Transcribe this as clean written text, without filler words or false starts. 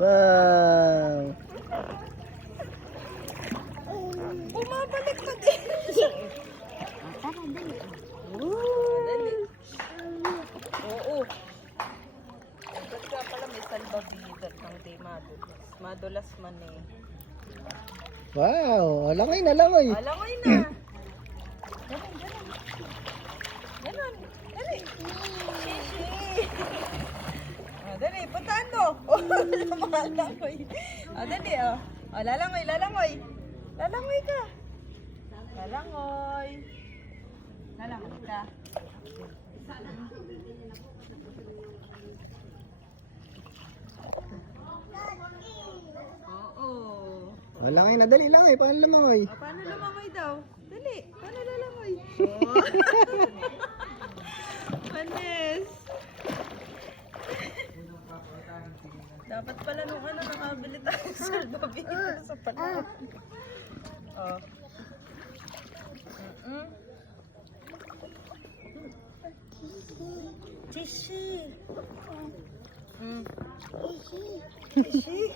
Wow! Bumabalik na din. Tara, dali. Dali. Oo. Ba't ka pala may salbabigat ng di madulas? Madulas man eh. Wow! Langoy na, langoy. Alangoy na. Ganon, ganon. Ganon. Dali. Shishi. Dali, puntaan mo. Lumalangoy. Dali, lalangoy, lalangoy. Lalangoy ka. Lalangoy. Lalangoy ka. Oo. Langoy na, dali, langoy. Paano lumangoy? Paano lumangoy daw? Dali, paano lalangoy? Manes. Dapat pala nung nakabili tayo sa salbabida sa pala. Oh. Chishi. Chishi. Chishi.